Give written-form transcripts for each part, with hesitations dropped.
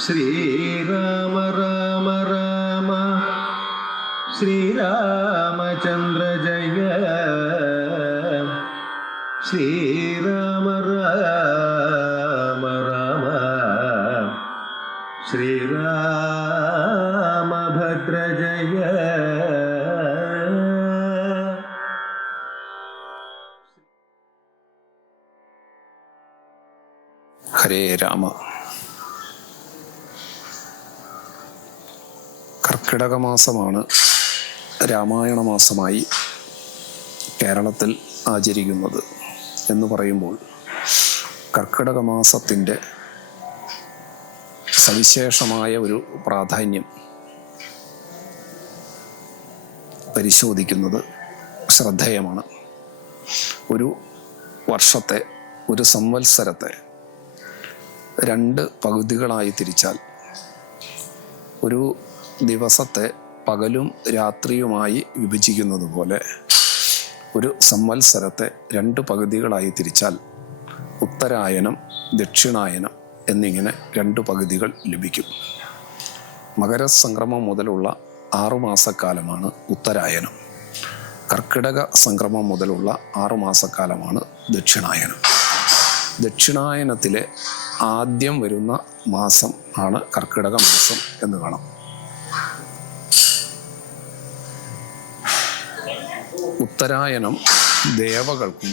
ശ്രീരാമ രാമ രാമ ശ്രീരാമചന്ദ്ര ജയ ശ്രീരാമ രാമ രാമ ശ്രീരാമഭദ്ര ജയ. ഹരേ രാമ. കർക്കിടക മാസമാണ് രാമായണ മാസമായി കേരളത്തിൽ ആചരിക്കുന്നത് എന്ന് പറയുമ്പോൾ കർക്കിടക മാസത്തിൻ്റെ സവിശേഷമായ ഒരു പ്രാധാന്യം പരിശോധിക്കുന്നത് ശ്രദ്ധേയമാണ്. ഒരു വർഷത്തെ, ഒരു സംവത്സരത്തെ രണ്ട് പകുതികളായി തിരിച്ചാൽ, ഒരു ദിവസത്തെ പകലും രാത്രിയുമായി വിഭജിക്കുന്നത് പോലെ ഒരു സംവത്സരത്തെ രണ്ട് പകുതികളായി തിരിച്ചാൽ ഉത്തരായനം, ദക്ഷിണായനം എന്നിങ്ങനെ രണ്ട് പകുതികൾ ലഭിക്കും. മകരസംക്രമം മുതലുള്ള 6 മാസക്കാലമാണ് ഉത്തരായനം. കർക്കിടക സംക്രമം മുതലുള്ള 6 മാസക്കാലമാണ് ദക്ഷിണായനം. ദക്ഷിണായനത്തിലെ ആദ്യം വരുന്ന മാസം ആണ് കർക്കിടക മാസം എന്ന് കാണാം. ഉത്തരായനം ദേവകൾക്കും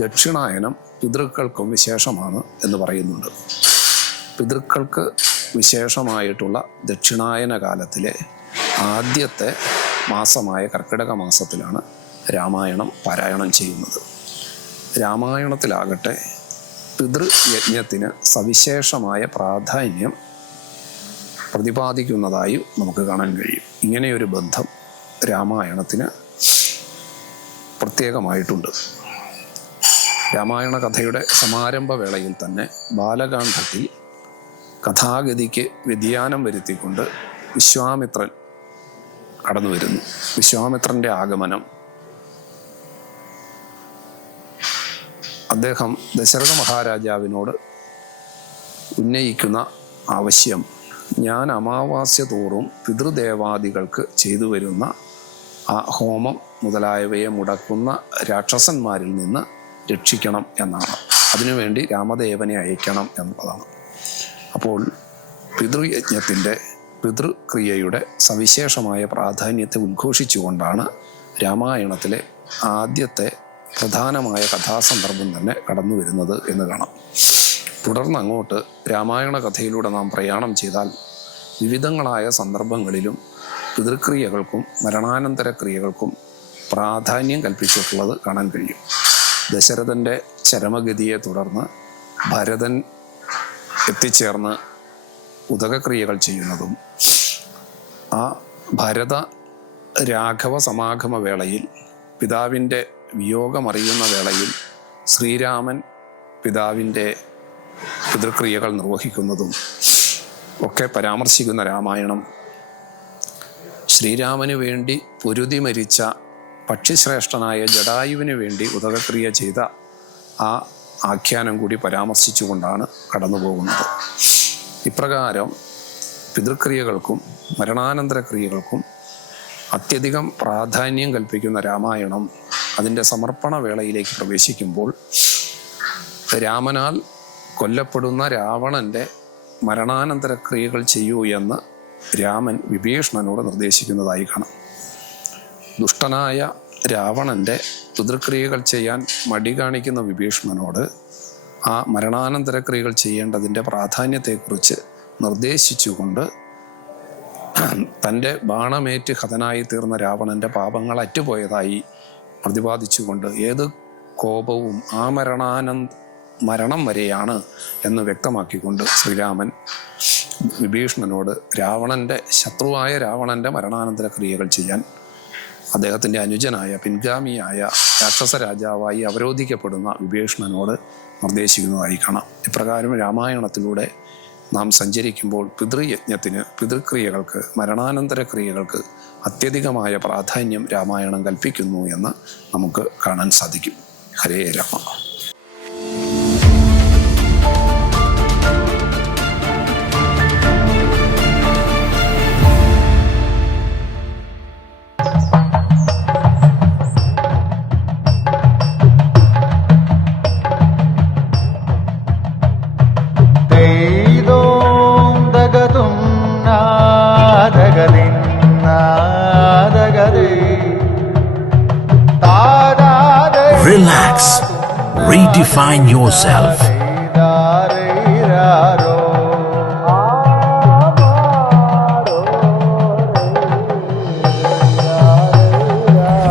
ദക്ഷിണായനം പിതൃക്കൾക്കും വിശേഷമാണ് എന്ന് പറയുന്നുണ്ട്. പിതൃക്കൾക്ക് വിശേഷമായിട്ടുള്ള ദക്ഷിണായന കാലത്തിലെ ആദ്യത്തെ മാസമായ കർക്കിടക മാസത്തിലാണ് രാമായണം പാരായണം ചെയ്യുന്നത്. രാമായണത്തിലാകട്ടെ പിതൃയജ്ഞത്തിന് സവിശേഷമായ പ്രാധാന്യം പ്രതിപാദിക്കുന്നതായും നമുക്ക് കാണാൻ കഴിയും. ഇങ്ങനെയൊരു ബന്ധം രാമായണത്തിന് പ്രത്യേകമായിട്ടുണ്ട്. രാമായണ കഥയുടെ സമാരംഭ വേളയിൽ തന്നെ ബാലകാണ്ഡത്തിൽ കഥാഗതിക്ക് വ്യതിയാനം വരുത്തിക്കൊണ്ട് വിശ്വാമിത്രൻ കടന്നു വരുന്നു. വിശ്വാമിത്രൻ്റെ ആഗമനം, അദ്ദേഹം ദശരഥ മഹാരാജാവിനോട് ഉന്നയിക്കുന്ന ആവശ്യം, ഞാൻ അമാവാസ്യ തോറും പിതൃദേവാദികൾക്ക് ചെയ്തു വരുന്ന ആ ഹോമം മുതലായവയെ മുടക്കുന്ന രാക്ഷസന്മാരിൽ നിന്ന് രക്ഷിക്കണം എന്നാണ്. അതിനുവേണ്ടി രാമദേവനെ അയക്കണം എന്നുള്ളതാണ്. അപ്പോൾ പിതൃയജ്ഞത്തിൻ്റെ, പിതൃക്രിയയുടെ സവിശേഷമായ പ്രാധാന്യത്തെ ഉദ്ഘോഷിച്ചുകൊണ്ടാണ് രാമായണത്തിലെ ആദ്യത്തെ പ്രധാനമായ കഥാസന്ദർഭം തന്നെ കടന്നു വരുന്നത് എന്ന് കാണാം. തുടർന്ന് അങ്ങോട്ട് രാമായണ കഥയിലൂടെ നാം പ്രയാണം ചെയ്താൽ വിവിധങ്ങളായ സന്ദർഭങ്ങളിലും പിതൃക്രിയകൾക്കും മരണാനന്തര ക്രിയകൾക്കും പ്രാധാന്യം കൽപ്പിച്ചിട്ടുള്ളത് കാണാൻ കഴിയും. ദശരഥൻ്റെ ചരമഗതിയെ തുടർന്ന് ഭരതൻ എത്തിച്ചേർന്ന് ഉദകക്രിയകൾ ചെയ്യുന്നതും, ആ ഭരത രാഘവ സമാഗമ വേളയിൽ പിതാവിൻ്റെ വിയോഗമറിയുന്ന വേളയിൽ ശ്രീരാമൻ പിതാവിൻ്റെ പിതൃക്രിയകൾ നിർവഹിക്കുന്നതും ഒക്കെ പരാമർശിക്കുന്ന രാമായണം ശ്രീരാമന് വേണ്ടി പൊരുതി മരിച്ച പക്ഷിശ്രേഷ്ഠനായ ജടായുവിന് വേണ്ടി ഉദകക്രിയ ചെയ്ത ആ ആഖ്യാനം കൂടി പരാമർശിച്ചുകൊണ്ടാണ് കടന്നു പോകുന്നത്. ഇപ്രകാരം പിതൃക്രിയകൾക്കും മരണാനന്തര ക്രിയകൾക്കും അത്യധികം പ്രാധാന്യം കൽപ്പിക്കുന്ന രാമായണം അതിൻ്റെ സമർപ്പണ വേളയിലേക്ക് പ്രവേശിക്കുമ്പോൾ രാമനാൽ കൊല്ലപ്പെടുന്ന രാവണൻ്റെ മരണാനന്തര ക്രിയകൾ ചെയ്യൂ എന്ന് രാമൻ വിഭീഷണനോട് നിർദ്ദേശിക്കുന്നതായി കാണാം. ദുഷ്ടനായ രാവണൻ്റെ പിതൃക്രിയകൾ ചെയ്യാൻ മടി കാണിക്കുന്ന വിഭീഷണനോട് ആ മരണാനന്തര ക്രിയകൾ ചെയ്യേണ്ടതിൻ്റെ പ്രാധാന്യത്തെക്കുറിച്ച് നിർദ്ദേശിച്ചുകൊണ്ട് തൻ്റെ ബാണമേറ്റ് ഹതനായി തീർന്ന രാവണൻ്റെ പാപങ്ങൾ അറ്റുപോയതായി പ്രതിപാദിച്ചുകൊണ്ട് ഏത് കോപവും ആ മരണം വരെയാണ് എന്ന് വ്യക്തമാക്കിക്കൊണ്ട് ശ്രീരാമൻ വിഭീഷണനോട് രാവണൻ്റെ ശത്രുവായ രാവണൻ്റെ മരണാനന്തര ക്രിയകൾ ചെയ്യാൻ അദ്ദേഹത്തിൻ്റെ അനുജനായ പിൻഗാമിയായ രാക്ഷസ രാജാവായി അവരോധിക്കപ്പെടുന്ന വിഭീഷണനോട് നിർദ്ദേശിക്കുന്നതായി കാണാം. ഇപ്രകാരം രാമായണത്തിലൂടെ നാം സഞ്ചരിക്കുമ്പോൾ പിതൃയജ്ഞത്തിന്, പിതൃക്രിയകൾക്ക്, മരണാനന്തര ക്രിയകൾക്ക് അത്യധികമായ പ്രാധാന്യം രാമായണം കൽപ്പിക്കുന്നു എന്ന് നമുക്ക് കാണാൻ സാധിക്കും. Hare Rama. Relax. Redefine yourself.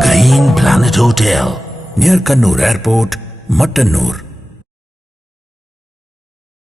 Green Planet Hotel, near Kannur Airport, Mattannur.